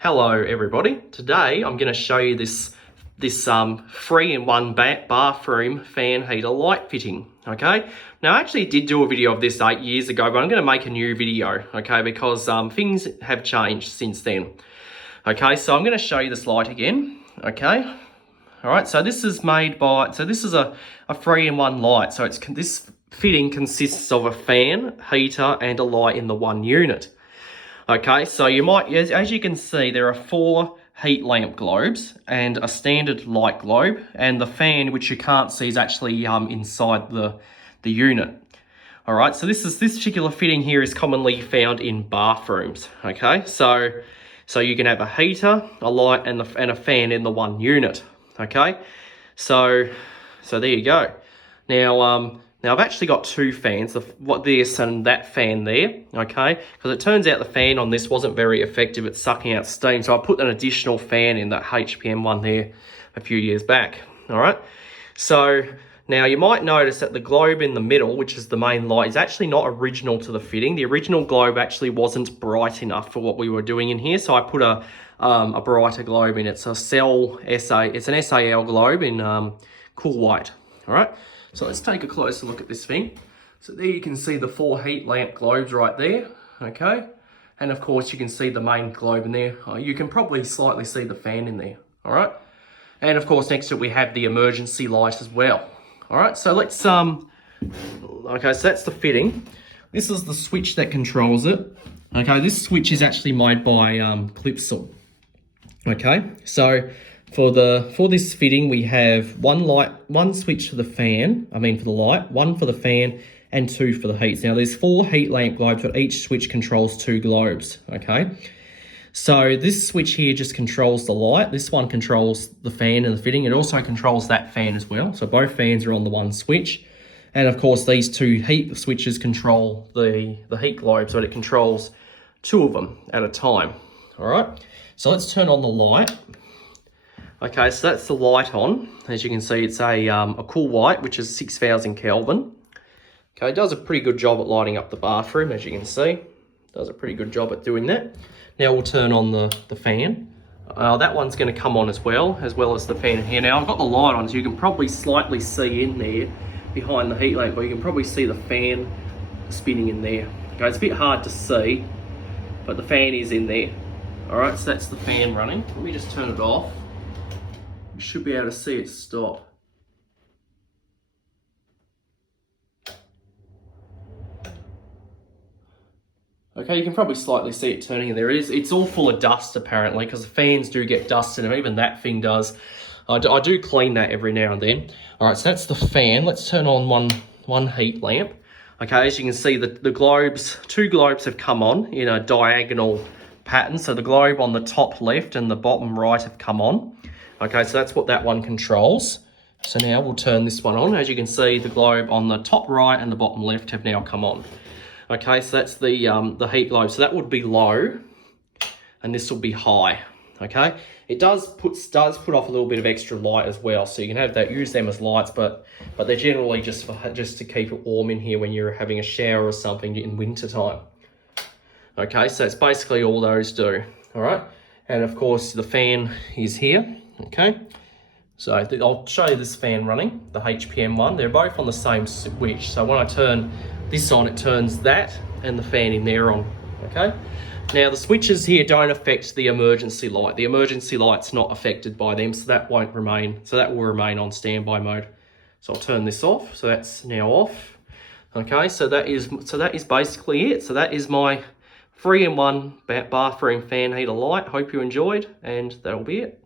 Hello everybody. Today I'm going to show you this 3-in-1 bathroom fan heater light fitting. Okay, now I actually did do a video of this 8 years ago, but I'm going to make a new video, okay, because things have changed since then. Okay, so I'm going to show you this light again. Okay, all right, so this is made by, this is a 3-in-1 light. So this fitting consists of a fan, heater and a light in the one unit. Okay, so you might, as you can see, there are 4 heat lamp globes and a standard light globe, and the fan, which you can't see, is actually inside the unit. All right, so this particular fitting here is commonly found in bathrooms. Okay, so you can have a heater, a light, and a fan in the one unit. Okay, so there you go. Now I've actually got 2 fans, this and that fan there, okay? Because it turns out the fan on this wasn't very effective at sucking out steam, so I put an additional fan in, that HPM one there, a few years back, all right? So now you might notice that the globe in the middle, which is the main light, is actually not original to the fitting. The original globe actually wasn't bright enough for what we were doing in here, so I put a brighter globe in. It's it's an SAL globe in cool white, all right? So let's take a closer look at this thing. So there you can see the 4 heat lamp globes right there, okay? And of course you can see the main globe in there. You can probably slightly see the fan in there, all right? And of course next to it we have the emergency light as well. All right, so let's, okay, so that's the fitting. This is the switch that controls it. Okay, this switch is actually made by Clipsal. Okay, so for this fitting, we have one switch for the fan, for the light, 1 for the fan, and 2 for the heat. Now there's 4 heat lamp globes, but each switch controls 2 globes, okay? So this switch here just controls the light. This one controls the fan and the fitting. It also controls that fan as well. So both fans are on the one switch. And of course, these 2 heat switches control the heat globe, so it controls 2 of them at a time, all right? So let's turn on the light. Okay, so that's the light on. As you can see, it's a cool white, which is 6,000 Kelvin. Okay, it does a pretty good job at lighting up the bathroom, as you can see. Does a pretty good job at doing that. Now we'll turn on the fan. That one's going to come on as well as the fan here. Now I've got the light on, so you can probably slightly see in there behind the heat lamp, but you can probably see the fan spinning in there. Okay, it's a bit hard to see, but the fan is in there. All right, so that's the fan running. Let me just turn it off. You should be able to see it stop. Okay, you can probably slightly see it turning in there. It's all full of dust apparently, because the fans do get dust in them, even that thing does. I do clean that every now and then. All right, so that's the fan. Let's turn on one heat lamp. Okay, as you can see, the globes, 2 globes have come on in a diagonal pattern. So the globe on the top left and the bottom right have come on. Okay, so that's what that one controls. So now we'll turn this one on. As you can see, the globe on the top right and the bottom left have now come on. Okay, so that's the heat globe. So that would be low, and this will be high. Okay, it does put off a little bit of extra light as well. So you can use them as lights, but they're generally just to keep it warm in here when you're having a shower or something in winter time. Okay, so it's basically all those do. All right, and of course the fan is here. Okay, so I'll show you this fan running, the HPM one. They're both on the same switch. So when I turn this on, it turns that and the fan in there on, okay? Now the switches here don't affect the emergency light. The emergency light's not affected by them, so that will remain on standby mode. So I'll turn this off, so that's now off. Okay, so that is basically it. So that is my 3-in-1 bathroom fan heater light. Hope you enjoyed, and that'll be it.